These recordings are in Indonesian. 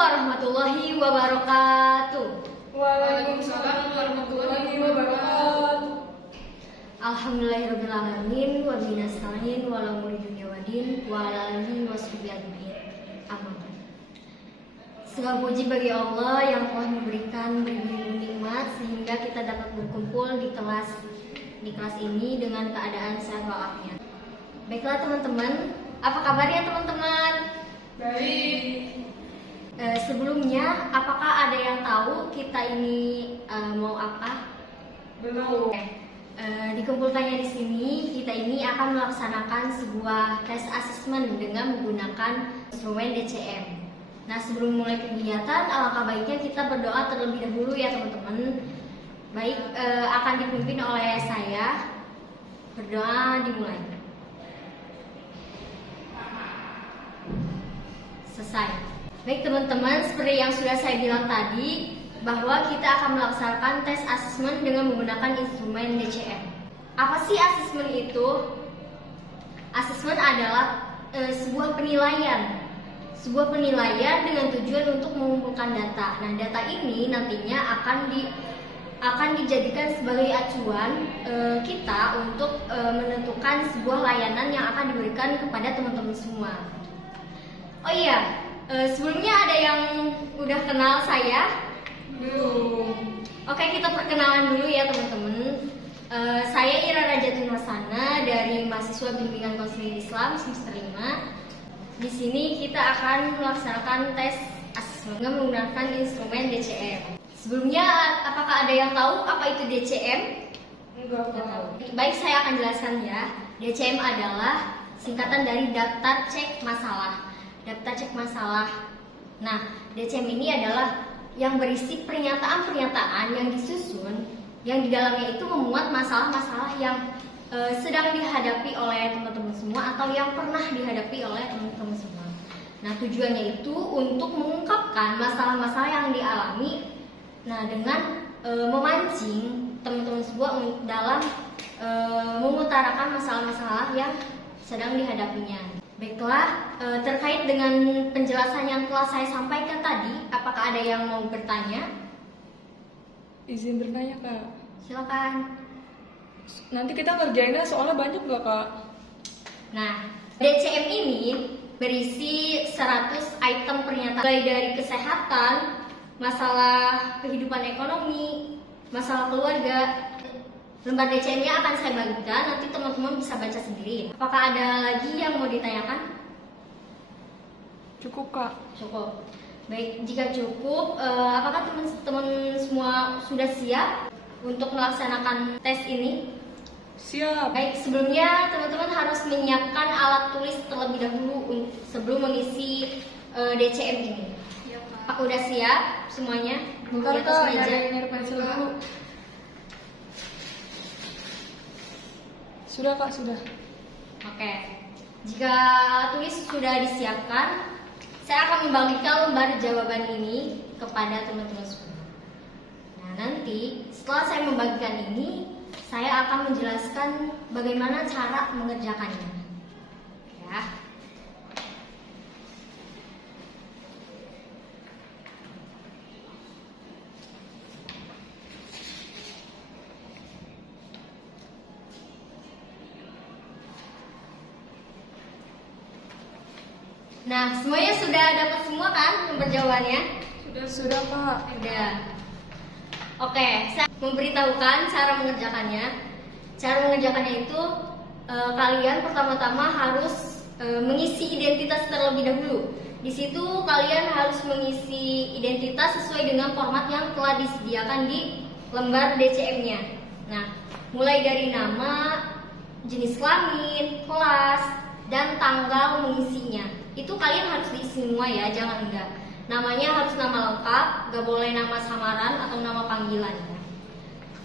warahmatullahi wabarakatuh. Waalaikumsalam warahmatullahi wabarakatuh. Alhamdulillahirabbil alamin wa bihi nasta'in wa la umuri dunya waddin wa ala alihi washabihi ajmain. Amin. Segala puji bagi Allah yang telah memberikan beribu nikmat sehingga kita dapat berkumpul di kelas ini dengan keadaan sehat walafiat. Baiklah teman-teman, apa kabarnya teman-teman? Baik. Sebelumnya, apakah ada yang tahu kita ini mau apa? Belum. Dikumpulkannya di sini, kita ini akan melaksanakan sebuah tes asesmen dengan menggunakan instrumen DCM. Nah, sebelum mulai kegiatan, alangkah baiknya kita berdoa terlebih dahulu ya teman-teman. Baik, akan dipimpin oleh saya. Berdoa dimulai. Selesai. Baik teman-teman, seperti yang sudah saya bilang tadi, bahwa kita akan melaksanakan tes asesmen dengan menggunakan instrumen DCM. Apa sih asesmen itu? Asesmen adalah sebuah penilaian dengan tujuan untuk mengumpulkan data. Nah, data ini nantinya akan dijadikan sebagai acuan kita untuk menentukan sebuah layanan yang akan diberikan kepada teman-teman semua. Oh iya, sebelumnya ada yang udah kenal saya? Belum. Oke, kita perkenalan dulu ya teman-teman. Saya Ira Rajatun Hasana dari mahasiswa bimbingan konseling Islam semester 5. Di sini kita akan melaksanakan tes asesmen dengan menggunakan instrumen DCM. Sebelumnya, apakah ada yang tahu apa itu DCM? Enggak Tahu. tahu. Baik, saya akan jelaskan ya. DCM adalah singkatan dari daftar cek masalah. Daftar cek masalah. Nah, DCM ini adalah yang berisi pernyataan-pernyataan yang disusun, yang di dalamnya itu memuat masalah-masalah yang sedang dihadapi oleh teman-teman semua atau yang pernah dihadapi oleh teman-teman semua. Nah, tujuannya itu untuk mengungkapkan masalah-masalah yang dialami, nah dengan memancing teman-teman semua dalam mengutarakan masalah-masalah yang sedang dihadapinya. Baiklah, terkait dengan penjelasan yang telah saya sampaikan tadi, apakah ada yang mau bertanya? Izin bertanya, Kak. Silakan. Nanti kita ngerjainnya soalnya banyak nggak, Kak? Nah, DCM ini berisi 100 item pernyataan, mulai dari kesehatan, masalah kehidupan ekonomi, masalah keluarga. Lembar DCM-nya akan saya bagikan, nanti teman-teman bisa baca sendiri. Apakah ada lagi yang mau ditanyakan? Cukup, Kak. Cukup. Baik, jika cukup, apakah teman-teman semua sudah siap untuk melaksanakan tes ini? Siap. Baik, sebelumnya teman-teman harus menyiapkan alat tulis terlebih dahulu sebelum mengisi DCM ini. Apakah udah siap semuanya? Bentar, Di atas Kak. meja. Nyari pensil dulu. Sudah, Kak, sudah. Oke, jika tulis sudah disiapkan, saya akan membagikan lembar jawaban ini kepada teman-teman semua. Nah, nanti setelah saya membagikan ini, saya akan menjelaskan bagaimana cara mengerjakannya. Ya. Nah, semuanya sudah dapat semua kan lembar jawabannya? Sudah, Kak. Sudah. Oke, saya memberitahukan cara mengerjakannya. Cara mengerjakannya itu kalian pertama-tama harus mengisi identitas terlebih dahulu. Di situ kalian harus mengisi identitas sesuai dengan format yang telah disediakan di lembar DCM-nya. Nah, mulai dari nama, jenis kelamin, kelas, dan tanggal mengisinya. Itu kalian harus diisi semua ya, jangan enggak. Namanya harus nama lengkap, gak boleh nama samaran atau nama panggilan ya.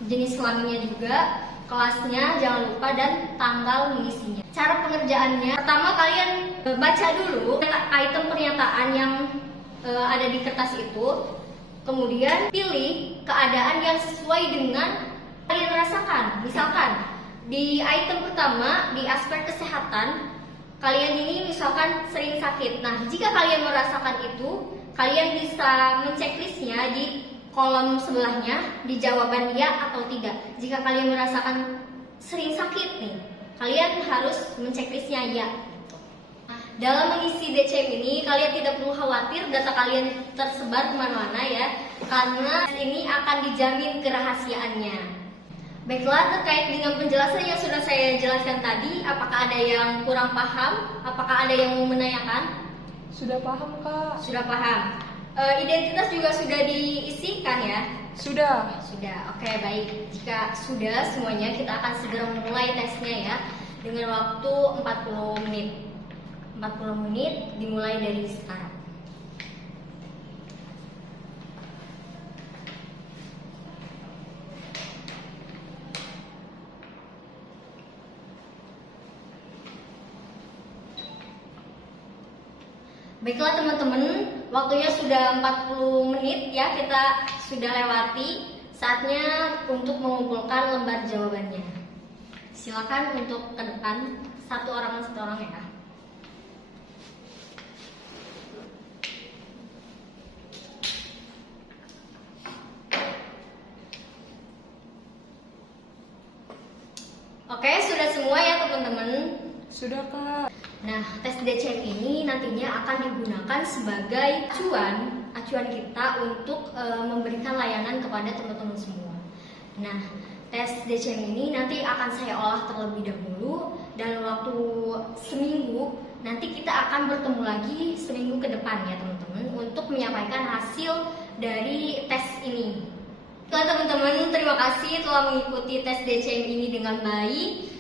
Jenis kelaminnya juga, kelasnya jangan lupa, dan tanggal mengisinya. Cara pengerjaannya, pertama kalian baca dulu item pernyataan yang ada di kertas itu. Kemudian pilih keadaan yang sesuai dengan kalian rasakan. Misalkan di item pertama, di aspek kesehatan, kalian ini misalkan sering sakit. Nah, jika kalian merasakan itu, kalian bisa menceklisnya di kolom sebelahnya, di jawaban ya atau tidak. Jika kalian merasakan sering sakit nih, kalian harus menceklisnya ya. Dalam mengisi DCM ini, kalian tidak perlu khawatir data kalian tersebar kemana-mana ya, karena ini akan dijamin kerahasiaannya. Baiklah, terkait dengan penjelasan yang sudah saya jelaskan tadi, apakah ada yang kurang paham? Apakah ada yang mau menanyakan? Sudah paham, Kak? Sudah paham. Identitas juga sudah diisikan ya? Sudah. Sudah, oke baik. Jika sudah semuanya, kita akan segera memulai tesnya ya, dengan waktu 40 menit. 40 menit dimulai dari sekarang. Baiklah teman-teman, waktunya sudah 40 menit ya, kita sudah lewati. Saatnya untuk mengumpulkan lembar jawabannya. Silakan untuk ke depan, satu orang ya. Oke, sudah semua ya teman-teman? Sudah, Kak. Nah, tes DCM ini nantinya akan digunakan sebagai acuan kita untuk memberikan layanan kepada teman-teman semua. Nah, tes DCM ini nanti akan saya olah terlebih dahulu dalam waktu seminggu. Nanti kita akan bertemu lagi seminggu ke depan ya teman-teman, untuk menyampaikan hasil dari tes ini. Oke teman-teman, terima kasih telah mengikuti tes DCM ini dengan baik.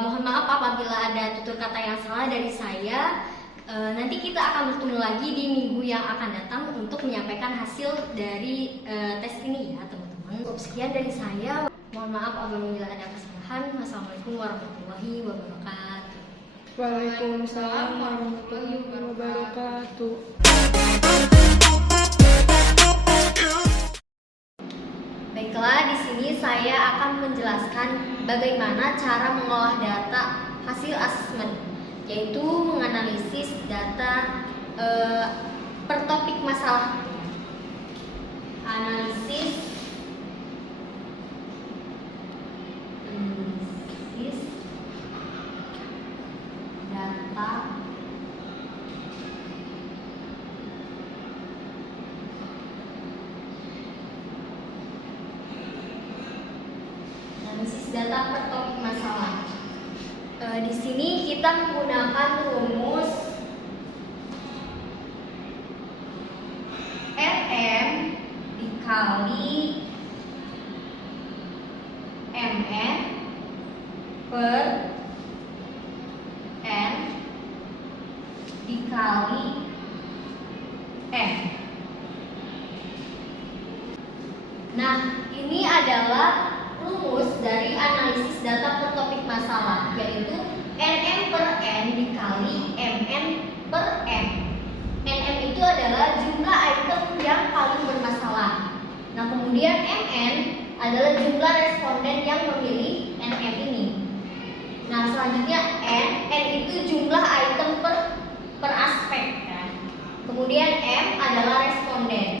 Mohon maaf apabila ada tutur kata yang salah dari saya. Nanti kita akan bertemu lagi di minggu yang akan datang untuk menyampaikan hasil dari tes ini ya teman-teman. Cukup sekian dari saya. Mohon maaf apabila ada kesalahan. Wassalamualaikum warahmatullahi wabarakatuh. Waalaikumsalam warahmatullahi wabarakatuh. Baiklah, di sini saya akan menjelaskan bagaimana cara mengolah data hasil asesmen, yaitu menganalisis data per topik masalah. Analisis data data per topik masalah. Di sini kita menggunakan rumus RM dikali MN per N dikali M. Nah, ini adalah rumus dari analisis data per topik masalah, yaitu NM per N dikali MN per M. NM itu adalah jumlah item yang paling bermasalah. Nah, kemudian MN adalah jumlah responden yang memilih NM ini. Nah, selanjutnya N itu jumlah item per aspek kan. Kemudian M adalah responden.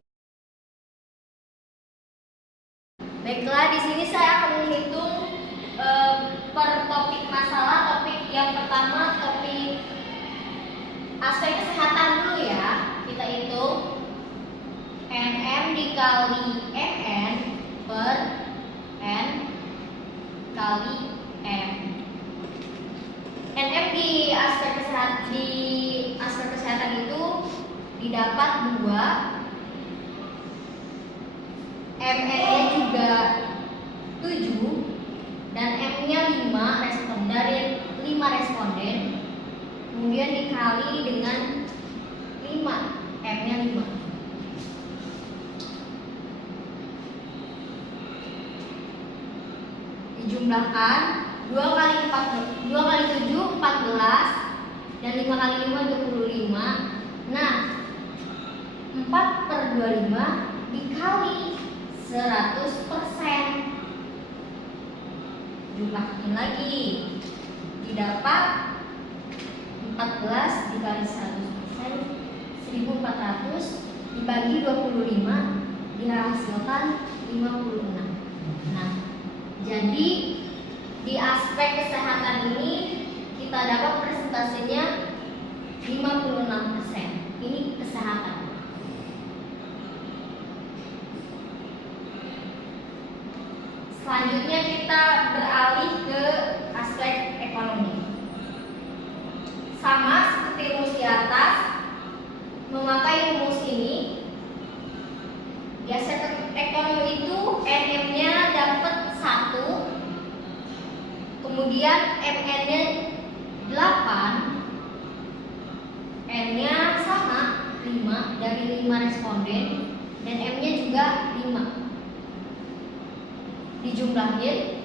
Baiklah, di sini saya akan menghitung per topik masalah. Topik yang pertama, topik aspek kesehatan dulu ya. Kita hitung NM dikali MN per N kali M. NM di aspek kesehatan itu didapat 2. MN-nya juga 7 dan M-nya 5 responden dari 5 responden. Kemudian dikali dengan 5, M-nya 5. Dijumlahkan 2 kali 7 14 dan 5 kali 5 25. Nah, 4/25 dikali 100%. Jumlahkan lagi, didapat 4 14 dikali 100%, 1400 dibagi 25 dihasilkan 56. Nah, jadi di aspek kesehatan ini kita dapat presentasinya 56%. Ini kesehatan. Selanjutnya kita beralih ke aspek ekonomi. Sama seperti rumus di atas, memakai rumus ini di aspek ekonomi itu NM-nya dapat 1, kemudian MN-nya 8, N-nya sama 5 dari 5 responden, dan M-nya juga 5. Dijumlahin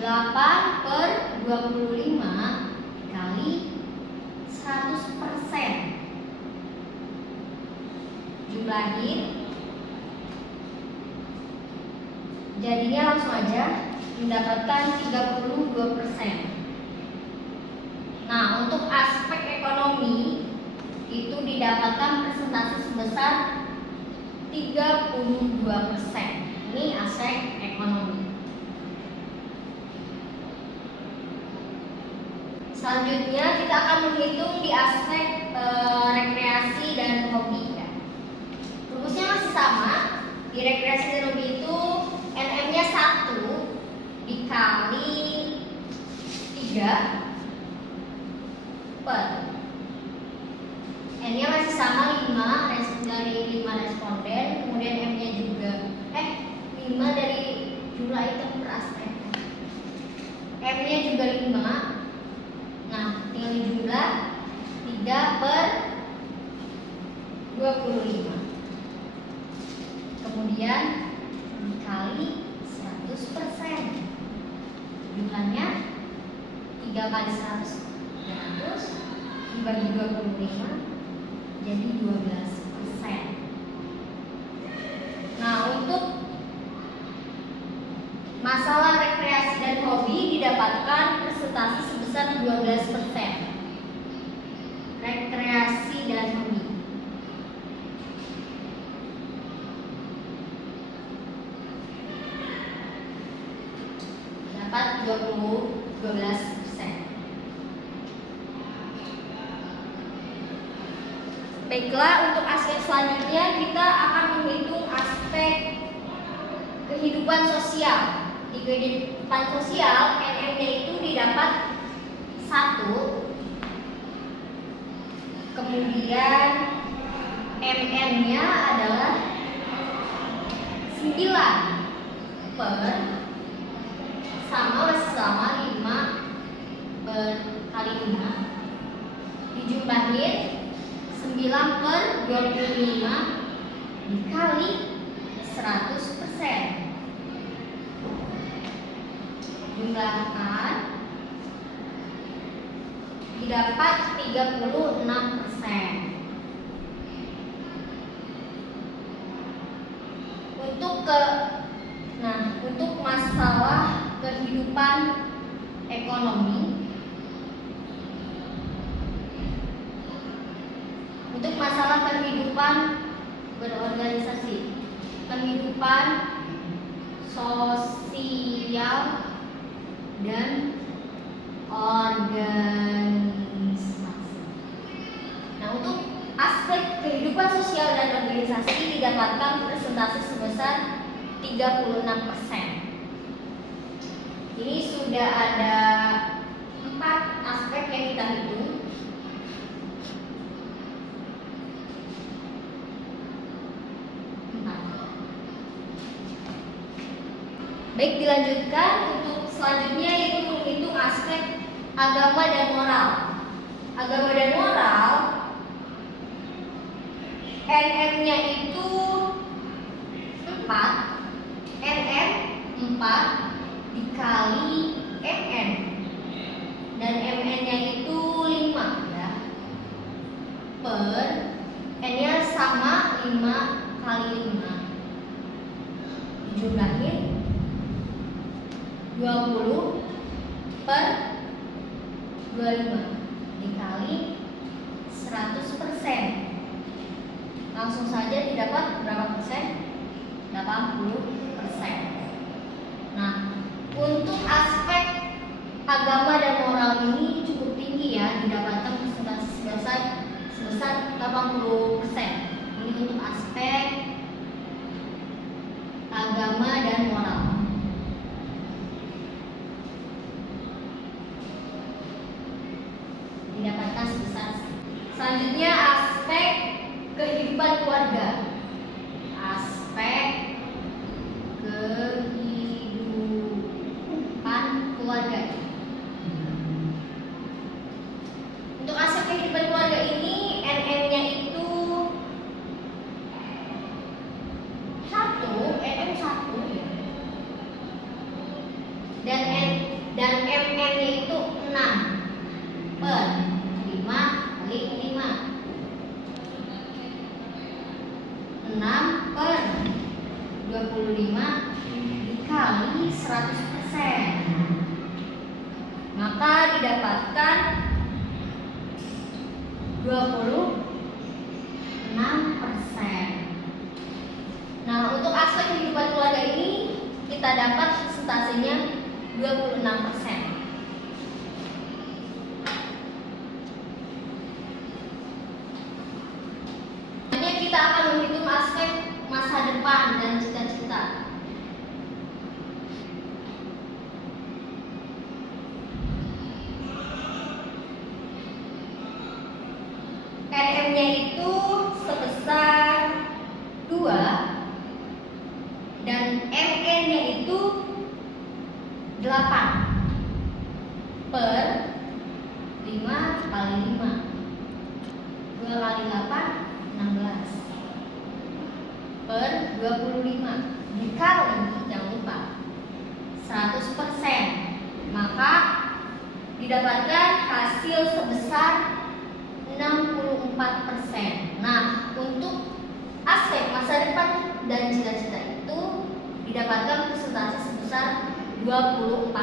8 per 25 kali 100%. Jumlahin, jadinya langsung aja mendapatkan 32%. Nah, untuk aspek ekonomi itu didapatkan presentasi sebesar 32%. Ini aspek ekonomi. Selanjutnya kita akan menghitung di aspek rekreasi dan hobi ya. Rumusnya masih sama. Di rekreasi dan hobi itu NM-nya 1 dikali 3 per N-nya masih sama 5 dari 5 responden, kemudian M-nya juga 5 dari jumlah item per aspek. M-nya juga 5. Nah, tinggal dijumlah 3 per 25. Kemudian dikali 100%. Jumlahnya 3 kali 100 dibagi 25 jadi 12%. Nah, untuk masalah rekreasi dan hobi didapatkan presentasi sebesar 12%. Rekreasi dan hobi dapat 12%. Baiklah, untuk aspek selanjutnya kita akan menghitung aspek kehidupan sosial. Di kehidupan sosial, NM-nya itu didapat 1, kemudian MN-nya adalah 9 per masih sama 5 kali 5 dijumlahin 9 per 25 dikali 100%. Jumlahkan, didapat 36%. Untuk masalah kehidupan ekonomi, untuk masalah kehidupan berorganisasi, kehidupan sosial dan organisasi. Nah, untuk aspek kehidupan sosial dan organisasi didapatkan presentasi sebesar 36%. Ini sudah ada 4 aspek yang kita hitung. Baik, dilanjutkan untuk selanjutnya yaitu menghitung aspek agama dan moral. Agama dan moral, NM-nya itu 4, NM 4 dikali MN, dan MN-nya itu 5 ya, per N-nya sama 5 kali 5 dijumlahin 20 per 25 dikali 100%. Langsung saja didapat berapa persen? 80%. Nah, untuk aspek agama dan moral ini cukup tinggi ya, didapatkan persentase sebesar 80%. Ini untuk aspek agama dan moral. Didapatkan sebesar. Selanjutnya aspek kehidupan keluarga. Aspek kehidupan keluarga. Untuk aspek kehidupan keluarga ini NM-nya itu 1, NM 1 ya. Dan MN-nya itu 6 per 5 kali 5. 6 per 25 dikali 100%. Maka didapatkan 26%. Nah, untuk aspek kehidupan keluarga ini kita dapat persentasenya 26%. Kita akan menghitung aspek masa depan dan cita-cita. RM-nya itu sebesar 2 dan MN-nya itu 8 per 5 kali 5. 2 kali 8 16 per 25 dikali, jangan lupa, 100%. Maka didapatkan hasil sebesar 64%. Nah, untuk aspek masa depan dan cita-cita itu didapatkan persentase sebesar 24%.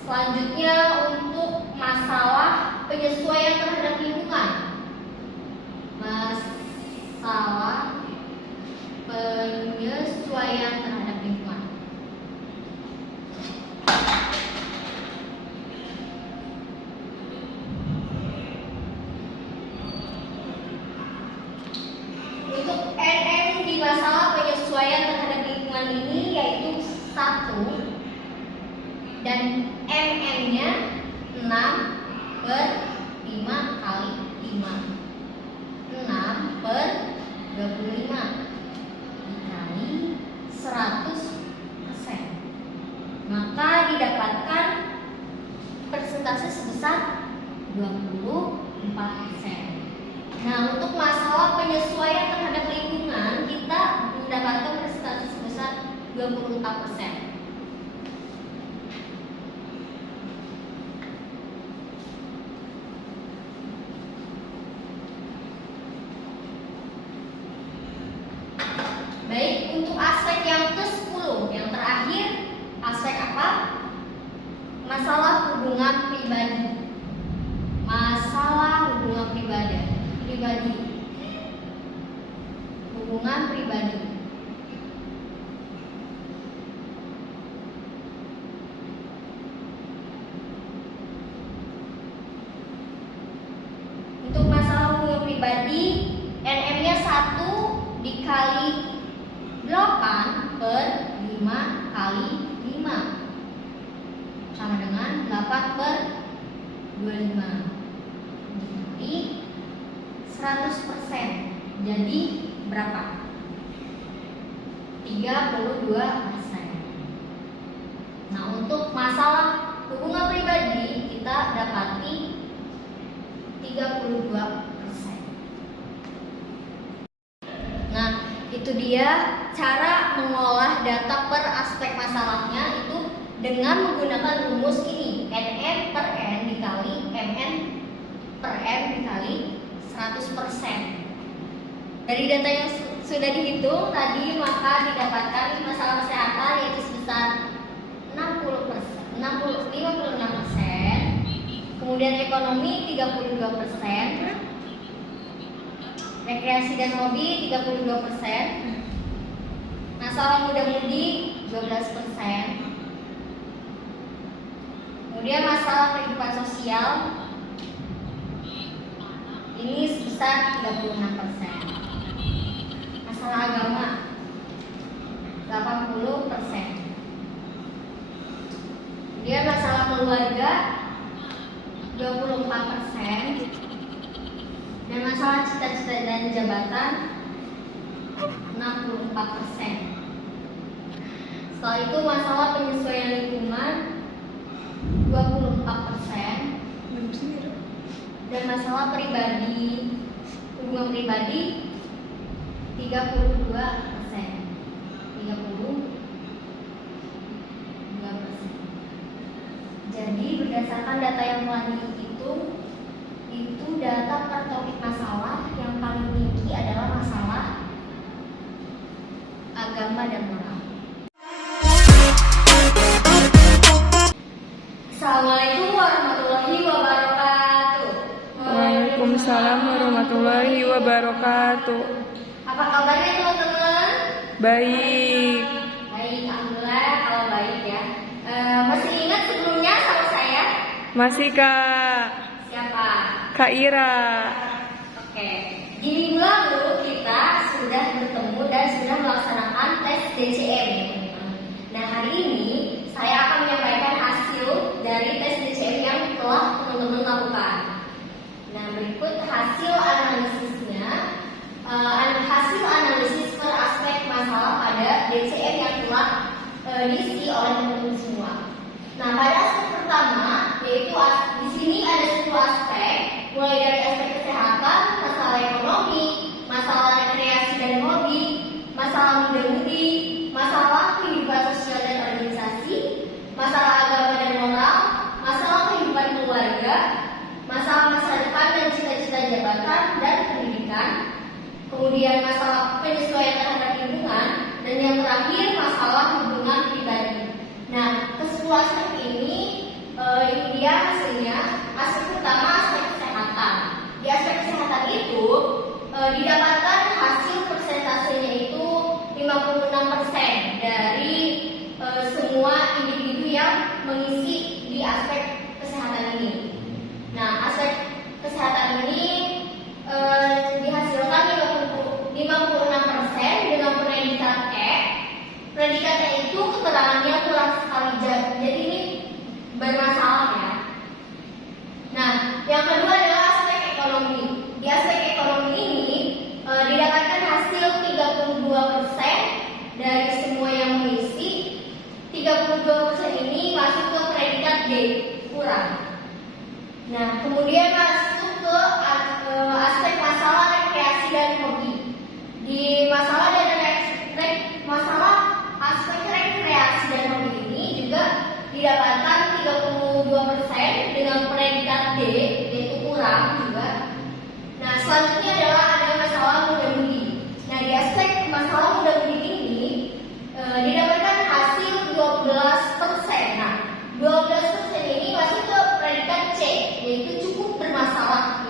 Selanjutnya untuk masalah penyesuaian terhadap lingkungan. Masalah penyesuaian terhadap lingkungan. Untuk NM di masalah penyesuaian terhadap lingkungan ini yaitu 1 dan MN-nya 6 per 5 kali 5. 6 per 25 dikali 100%. Maka didapatkan persentase sebesar 24%. Nah, untuk masalah penyesuaian terhadap lingkungan kita mendapatkan persentase sebesar 24%. Baik, untuk aspek yang ke-10, yang terakhir, aspek apa? Masalah hubungan pribadi. Masalah hubungan pribadi. Hubungan pribadi. Untuk masalah hubungan pribadi, NM-nya 1 dikali 8 per 5 kali 5 sama dengan 8 per 25 dikali 100%. Jadi berapa? 32%. Nah, untuk masalah hubungan pribadi kita dapati 32%. Nah, itu dia cara mengolah data per aspek masalahnya itu dengan menggunakan rumus ini, NN per N dikali MN per M dikali 100%. Dari data yang sudah dihitung tadi maka didapatkan masalah kesehatan yaitu sebesar 56%. Kemudian ekonomi 32%, rekreasi dan hobi 32%, masalah muda-mudi 12%, kemudian masalah kehidupan sosial ini sebesar 36%, masalah agama 80%, kemudian masalah keluarga 24%, dan masalah cita-cita dan jabatan 64%. Setelah itu masalah penyesuaian lingkungan 24%, dan masalah pribadi, hubungan pribadi 32%. Jadi berdasarkan data yang telah dihitung, itu data per topik masalah yang paling tinggi adalah masalah agama dan moral. Assalamualaikum warahmatullahi wabarakatuh. Waalaikumsalam warahmatullahi wabarakatuh. Apa kabarnya teman-teman? Baik. Baik, alhamdulillah kalau baik ya. Masih ingat sebelumnya sama saya? Masih Kak. Siapa? Kak Ira. Oke. Di minggu lalu kita sudah bertemu dan sudah melaksanakan tes DCM ya teman-teman. Nah hari ini saya akan menyampaikan hasil dari tes DCM yang telah teman-teman lakukan. Nah berikut hasil analisisnya. Hasil analisis per aspek masalah pada DCM yang telah diisi oleh teman-teman semua. Nah, pada aspek pertama yaitu di sini ada 10 aspek, mulai dari aspek kesehatan, masalah ekonomi, masalah rekreasi dan hobi, masalah muda-mudi, masalah kehidupan sosial dan organisasi, masalah agama dan moral, masalah kehidupan keluarga, masalah masa depan dan cita-cita jabatan dan pendidikan, kemudian masalah penyesuaian terhadap lingkungan, dan yang terakhir masalah hubungan pribadi. Nah, ke-10 aspek ini dia hasilnya. Aspek pertama aspek kesehatan. Di aspek kesehatan itu didapatkan hasil persentasenya itu 56% dari semua individu yang mengisi di aspek kesehatan ini. Nah, aspek kesehatan ini dihasilkan 56% dengan predikat E. Predikatnya itu keterangannya kurang sekali, jadi ini bermasalah ya. Nah, yang kedua adalah aspek ekonomi. Di aspek ekonomi ini didapatkan hasil 32% dari semua yang mengisi. 32% ini masuk ke predikat D, kurang. Nah, kemudian masuk ke aspek masalah rekreasi dan hobi. Di masalah aspek rekreasi dan hobi ini juga didapatkan 32% dengan predikat D, yaitu kurang juga. Nah, selanjutnya adalah ada masalah muda-mudi. Nah, di aspek masalah muda-mudi ini didapatkan hasil 12%. Nah, 12% ini masuk ke predikat C, yaitu cukup bermasalah.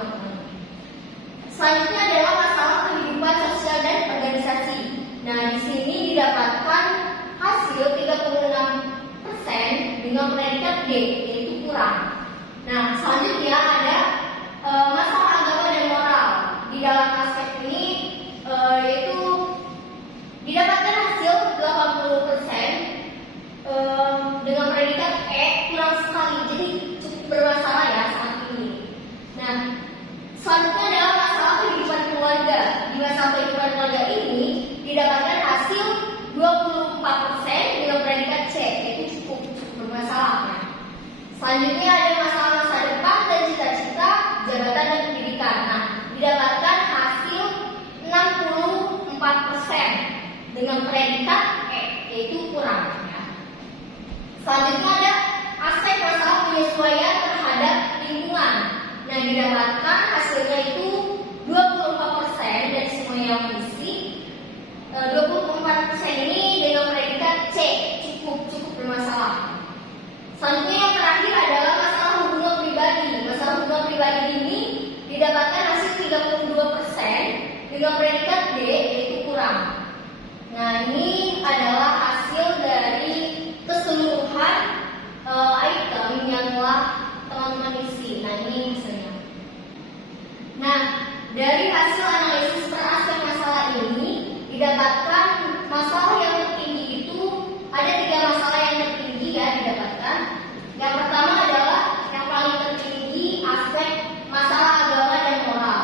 Selanjutnya adalah masalah kehidupan sosial dan organisasi. Nah, di sini didapatkan hasil 36% dengan predikat D, yaitu kurang. Nah, selanjutnya ada masalah agama dan moral. Di dalam aspek ini yaitu didapatkan hasil 80% dengan predikat E, kurang sekali. Jadi cukup bermasalah ya saat ini. Nah, selanjutnya adalah masalah kehidupan keluarga. Di masalah kehidupan keluarga ini didapatkan hasil 24% dengan predikat C, yaitu cukup bermasalah ya. Selanjutnya ada masalah masa depan dan cita-cita jabatan dan pendidikan. Nah, didapatkan hasil 64% dengan predikat E, yaitu kurang ya. Selanjutnya ada aspek masalah penyesuaian terhadap lingkungan. Nah, didapatkan hasilnya itu 24% dari semua yang mengisi. 24% ini dengan predikat C, cukup bermasalah. Selanjutnya yang terakhir adalah masalah hubungan pribadi. dengan predikat D yaitu kurang. Nah, ini adalah hasil dari keseluruhan item yang telah teman-teman isi. Nah, ini hasilnya. Nah, dari hasil analisis per aspek masalah ini didapatkan masalah yang tertinggi itu ada 3 masalah yang tertinggi ya didapatkan. Yang pertama adalah yang paling tertinggi aspek masalah agama dan moral,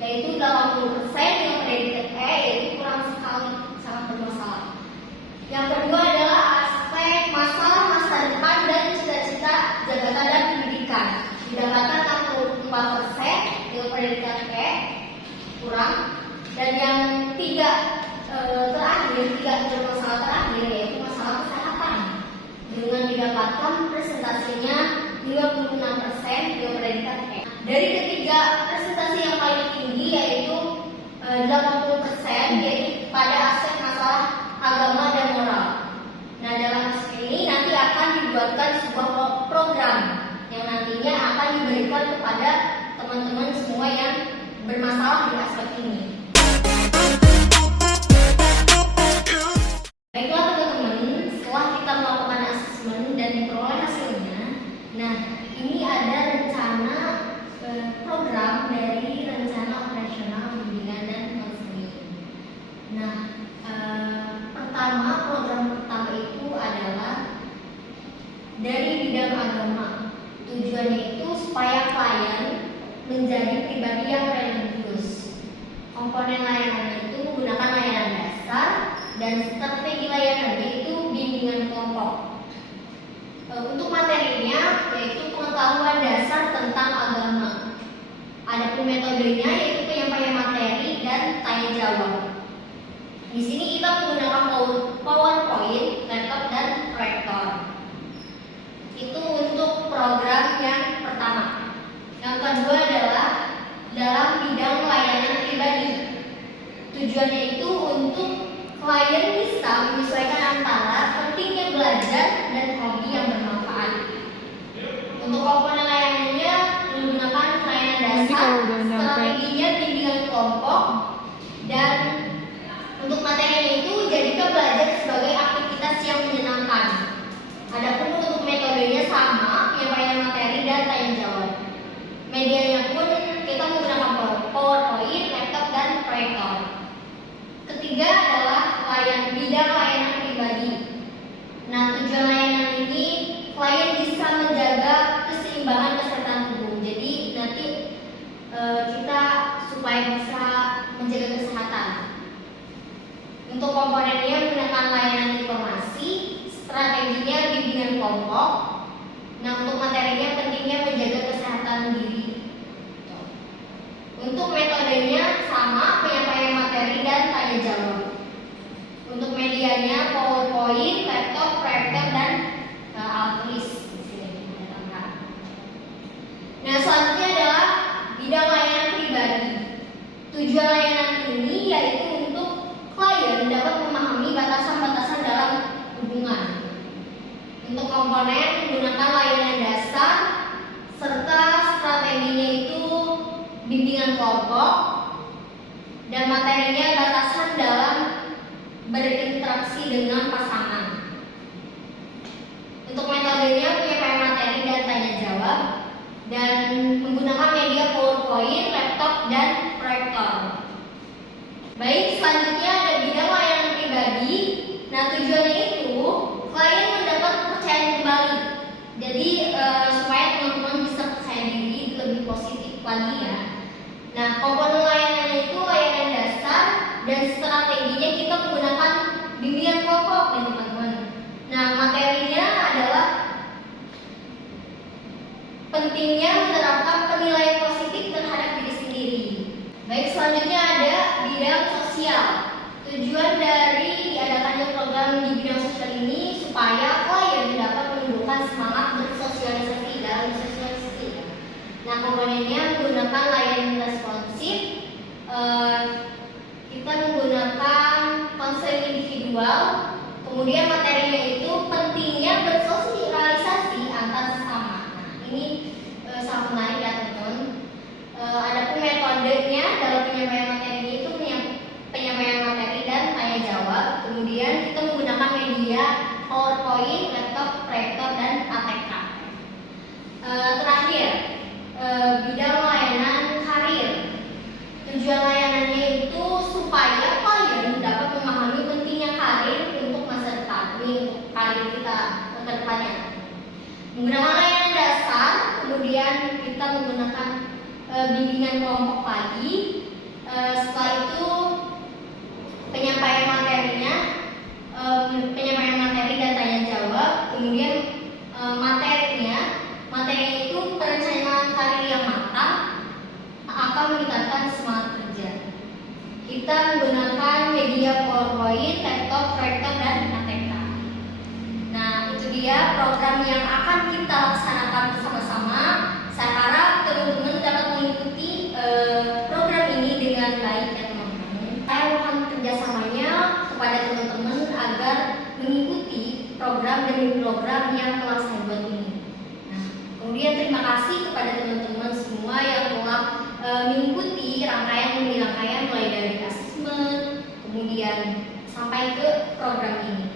yaitu 80% yang predikat E, yaitu kurang sekali, sangat bermasalah. Yang kedua adalah aspek masalah masa depan dan cita-cita jabatan dan pendidikan, didapatkan 64% yang predikat E, kurang. Dan yang tiga bermasalah terakhir yaitu masalah kesehatan, dengan didapatkan presentasinya 56% yang predikat E. Dari ketiga presentasi yang paling tinggi yaitu 80% yaitu pada aspek masalah agama dan moral. Nah, dalam aspek ini nanti akan dibuatkan sebuah program yang nantinya akan diberikan kepada teman-teman semua yang bermasalah di aspek ini. Baiklah teman-teman, setelah kita melakukan asesmen dan diperoleh hasilnya, nah ini ada rencana program dari rencana operasional bimbingan dan konseling. Nah, program pertama itu adalah dari bidang agama. Tujuannya itu supaya klien menjadi pribadi yang religius. Komponen layanannya itu menggunakan layanan dasar dan strategi layanannya itu bimbingan kelompok. Untuk materinya yaitu pengetahuan dasar tentang agama. Adapun metodenya yaitu penyampaian materi dan tanya jawab. Di sini kita menggunakan PowerPoint, laptop dan proyektor. Itu untuk program yang pertama. Yang kedua adalah dalam bidang layanan pribadi. Tujuannya itu untuk klien bisa menyesuaikan antara pentingnya belajar dan hobi yang bermanfaat. Untuk komponen layanannya menggunakan layanan dasar, strateginya bimbingan kelompok, dan untuk materinya itu jadikan belajar sebagai aktivitas yang menyenangkan. Adapun untuk metodenya sama, penyampaian materi dan tanya jawab. Medianya pun kita menggunakan PowerPoint, laptop dan proyektor. Ketiga adalah bidang layanan pribadi. Nah, tujuan layanan ini klien bisa menjaga keseimbangan kesehatan tubuh. Jadi nanti kita supaya bisa menjaga kesehatan. Untuk komponennya menggunakan layanan informasi, strateginya bimbingan kelompok. Nah, untuk materinya pentingnya menjaga kesehatan diri. Untuk metodenya sama, penyampaian materi dan tanya jawab. Untuk medianya PowerPoint, laptop, proyektor dan alat tulis. Nah, selanjutnya adalah bidang layanan pribadi. Tujuan layanan ini yaitu untuk klien dapat memahami batasan-batasan dalam hubungan. Untuk komponen menggunakan layanan dasar serta strateginya itu bimbingan kelompok, dan materinya batasan dalam berinteraksi dengan pasangan. Untuk metodenya penyampaian materi dan tanya jawab, dan menggunakan media PowerPoint, laptop, dan proyektor. Baik, selanjutnya ada bidang layanan pribadi. Nah, tujuannya itu klien mendapat kepercayaan kembali. Jadi supaya teman-teman bisa percaya diri lebih positif lagi ya. Nah, komponen layanannya itu layanan dasar dan strateginya kita menggunakan bimbingan kelompok nih teman-teman. Nah, materinya adalah pentingnya menerapkan penilaian positif terhadap diri sendiri. Baik, selanjutnya ada bidang sosial. Tujuan dari diadakannya program di bidang sosial ini supaya klien dapat menumbuhkan semangat bersosialisasi dalam sosialisasi. Nah, komponennya menggunakan layanan responsif. Kita menggunakan konseling individual. Kemudian materinya itu pentingnya bersosialisasi antar sesama. Nah, ini sangat menarik ya teman-teman. Adapun metodenya dalam penyampaian materinya itu Menggunakan layanan dasar, kemudian kita menggunakan bimbingan kelompok pagi. Setelah itu penyampaian materinya, penyampaian materi dan tanya jawab, kemudian materinya itu perencanaan karir yang matang akan meningkatkan semangat kerja. Kita menggunakan media PowerPoint, laptop, proyektor, dan ATK. Nah, itu dia program yang akan kita laksanakan bersama-sama. Saya harap teman-teman dapat mengikuti program ini dengan baik dan teman-teman. Saya mohon kerjasamanya kepada teman-teman agar mengikuti program demi program yang telah saya buat ini. Nah, kemudian terima kasih kepada teman-teman semua yang telah mengikuti rangkaian demi rangkaian mulai dari asesmen, kemudian sampai ke program ini.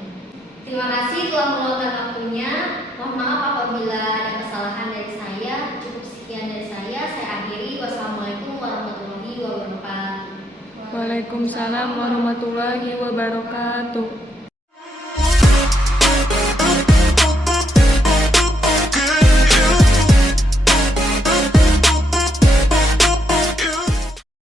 Terima kasih telah meluangkan waktunya. Mohon maaf apabila ada kesalahan dari saya. Cukup sekian dari saya akhiri. Wassalamualaikum warahmatullahi wabarakatuh. Waalaikumsalam warahmatullahi wabarakatuh.